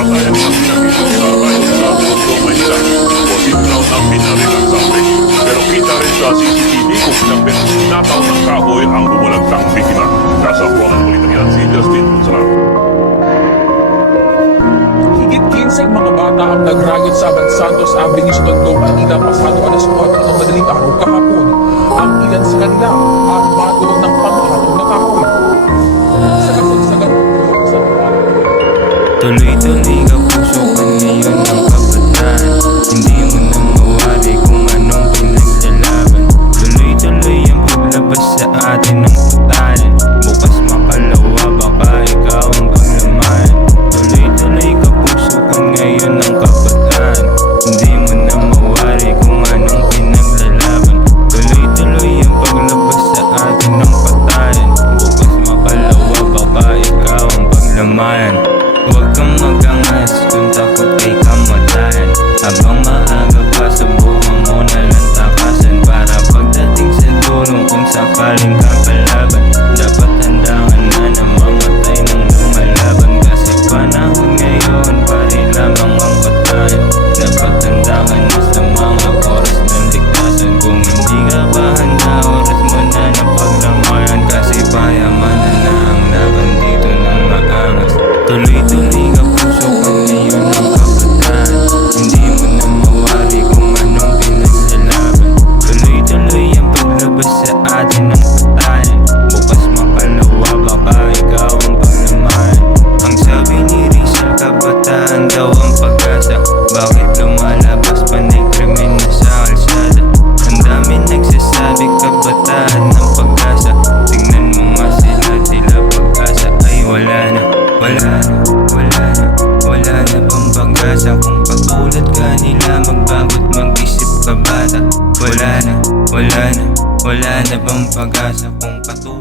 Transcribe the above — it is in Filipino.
Patayan ang pinakita sa radyo sa Tondo, Manila. Posibleng ang binaril ang suspect. Pero kita rin sa CCTV kung ilang beses tinataw ng kahoy ang bumulagtang biktima. Nasa Puangan Ulitan yan si Justin Punsalan. Higit 15 mga bata ang nagrayot sa Abad Santos Avenue sa Tondo, Manila pasado alas 4 ng madaling araw kahapon. Ang ilan sa kanila armado ng panghalong na kahoy. Sa kasagsagan sa tuloy-tuloy ka puso ka ngayon ng kabataan. Hindi mo na mawari kung anong pinaglalaban. Tuloy-tuloy ang paglabas sa atin ng putanan. Bukas makalawa baka ikaw ang paglamayan. Tuloy-tuloy ka puso ka ngayon ng kabataan. Hindi mo na mawari kung anong pinaglalaban. Tuloy-tuloy ang paglabas sa atin ng putanan. Bukas makalawa baka ikaw ang paglamayan. Huwag kang magangas kung takot kay kamatayan. Habang maaga pa sa buhay mo nalang takasan. Para pagdating sa dulong kung sakaling kapalaban, dapat handangan na na mamatay ng lumalaban. Kasi panahon ngayon pare lamang ang patayan. Dapat handangan na sa mga oras ng ligtasan. Kung hindi ka pa handa, oras mo na na paglamayan. Kasi payamanan na ang laban dito ng maangas. Tuloy-tuloy ka puso ka ngayon ng kabataan. Hindi mo na mawari kung anong pinaglalaban. Tuloy-tuloy ang paglabas sa atin ng patayan. Bukas makalawa baka ikaw ang paglamayan. Ang sabi ni Rizal, kabataan daw ang pag-asa. Bakit lumalabas pa na krimen na sa kalsada? Ang dami nagsasabi kabataan ng pag-asa. Tingnan mo nga sila pag-asa ay wala na. Wala na bang pag-asa kung patulad ka nila magbago't mag-isip ka bata? Wala na bang pag-asa kung patulad